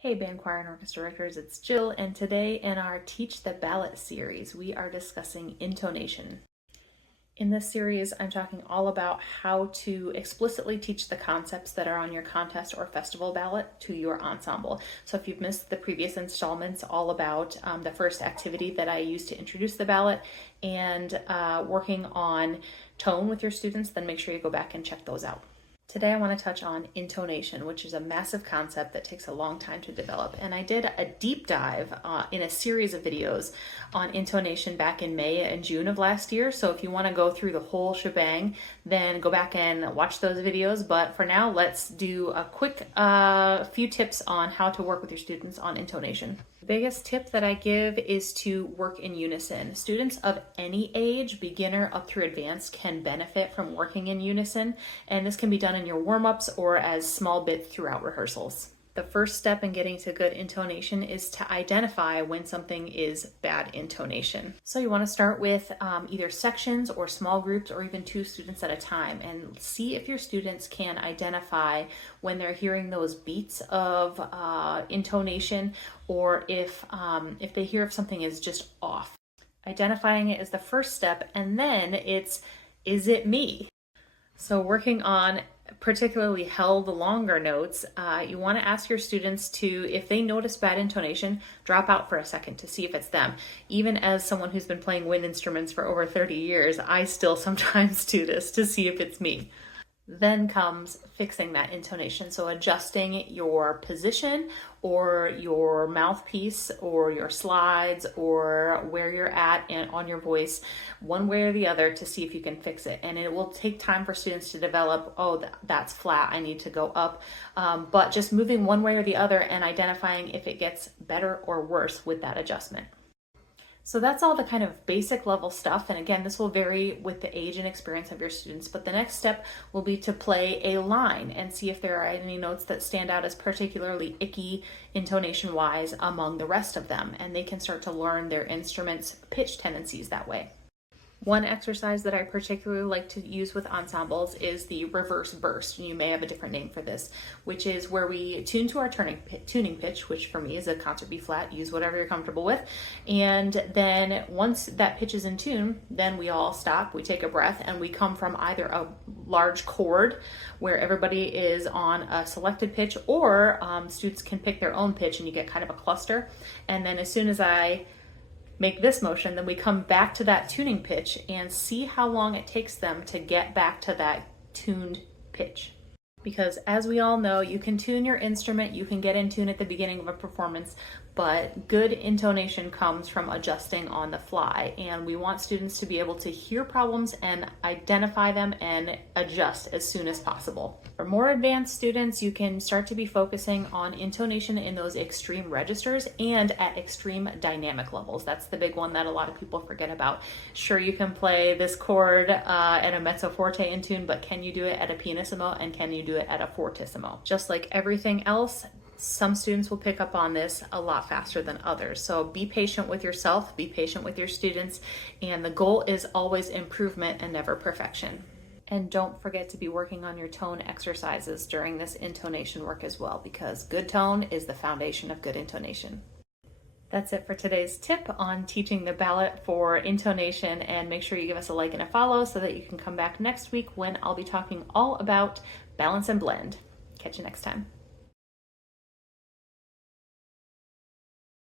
Hey band, choir, and orchestra directors, it's Jill, and today in our Teach the Ballot series, we are discussing intonation. In this series, I'm talking all about how to explicitly teach the concepts that are on your contest or festival ballot to your ensemble. So if you've missed the previous installments all about the first activity that I used to introduce the ballot and working on tone with your students, then make sure you go back and check those out. Today I want to touch on intonation, which is a massive concept that takes a long time to develop. And I did a deep dive in a series of videos on intonation back in May and June of last year. So if you want to go through the whole shebang, then go back and watch those videos. But for now, let's do a quick few tips on how to work with your students on intonation. The biggest tip that I give is to work in unison. Students of any age, beginner up through advanced, can benefit from working in unison, and this can be done in your warm-ups or as small bits throughout rehearsals. The first step in getting to good intonation is to identify when something is bad intonation. So you want to start with either sections or small groups or even 2 students at a time, and see if your students can identify when they're hearing those beats of intonation, or if they hear if something is just off. Identifying it is the first step, and then is it me? So working on particularly held longer notes, you want to ask your students to, if they notice bad intonation, drop out for a second to see if it's them. Even as someone who's been playing wind instruments for over 30 years, I still sometimes do this to see if it's me. Then comes fixing that intonation. So adjusting your position or your mouthpiece or your slides or where you're at and on your voice, one way or the other, to see if you can fix it. And it will take time for students to develop, oh, that's flat, I need to go up. But just moving one way or the other and identifying if it gets better or worse with that adjustment. So that's all the kind of basic level stuff. And again, this will vary with the age and experience of your students. But the next step will be to play a line and see if there are any notes that stand out as particularly icky intonation wise among the rest of them. And they can start to learn their instrument's pitch tendencies that way. One exercise that I particularly like to use with ensembles is the reverse burst, and you may have a different name for this, which is where we tune to our tuning pitch, which for me is a concert B flat, use whatever you're comfortable with. And then once that pitch is in tune, then we all stop, we take a breath, and we come from either a large chord where everybody is on a selected pitch, or students can pick their own pitch and you get kind of a cluster. And then as soon as I make this motion, then we come back to that tuning pitch and see how long it takes them to get back to that tuned pitch. Because as we all know, you can tune your instrument, you can get in tune at the beginning of a performance, but good intonation comes from adjusting on the fly. And we want students to be able to hear problems and identify them and adjust as soon as possible. For more advanced students, you can start to be focusing on intonation in those extreme registers and at extreme dynamic levels. That's the big one that a lot of people forget about. Sure, you can play this chord at a mezzo forte in tune, but can you do it at a pianissimo, and can you do it at a fortissimo? Just like everything else, some students will pick up on this a lot faster than others. So be patient with yourself, be patient with your students, and the goal is always improvement and never perfection. And don't forget to be working on your tone exercises during this intonation work as well, because good tone is the foundation of good intonation. That's it for today's tip on teaching the ballot for intonation, and make sure you give us a like and a follow so that you can come back next week when I'll be talking all about balance and blend. Catch you next time.